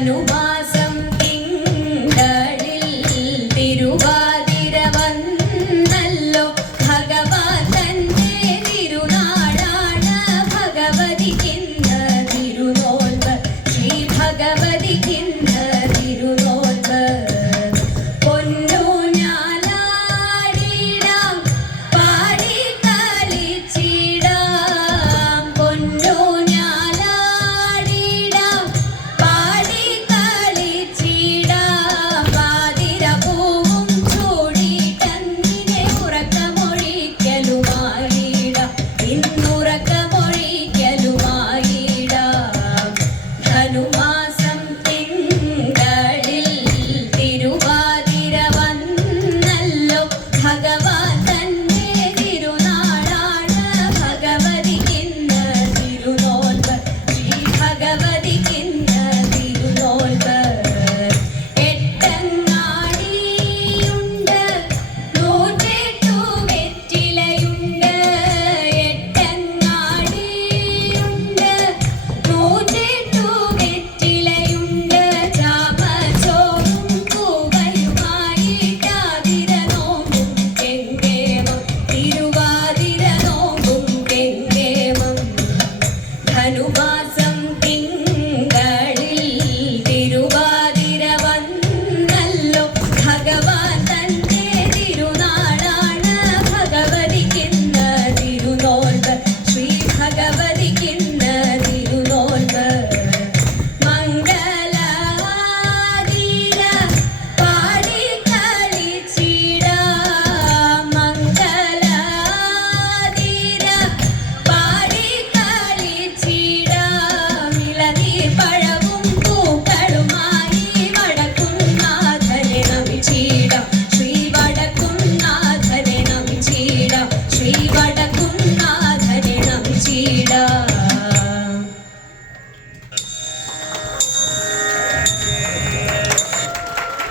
ധനുമാസം തിങ്കളിൽ തിരുവാതിര വന്നല്ലോ ഭഗവാൻ തന്റെ തിരുനാളാണ് ഭഗവതിക്കിന്ന് തിരുനോൻപ് ശ്രീ ഭഗവതിക്കിന്ന് തിരുനോൻപ് പൊന്നു ഞാലാടിടാം പാടി കളിച്ചിടാം പൊന്നു ഞാലാടിടാം പാടി കളിച്ചിടാം പാതിരപൂവും ചൂടിട്ടന്നിനെ ഉറക്കമൊഴിക്കലുമായിടാം ഇന്നുറക്കമൊഴിക്കലുമായിടാം ധനുമാസം തിങ്കളിൽ തിരുവാതിര വന്നല്ലോ ഭഗവാൻ തന്റെ തിരുനാളാണ് ഭഗവതിക്കിന്ന് തിരുനോൻപ് ശ്രീ ഭഗവതിക്കിന്ന് തിരുനോൻപ് എട്ടങ്ങാടിയുണ്ട് 108 വെറ്റിലയുണ്ട് എട്ടങ്ങാടിയുണ്ട് 108 വെറ്റിലയുണ്ട് ചാമച്ചോറും കൂവയുമായിട്ടാതിര നോമ്പും കെങ്കേമം തിരുവാതിര നോമ്പും കെങ്കേമം ധനുമാസം തിങ്കളിൽ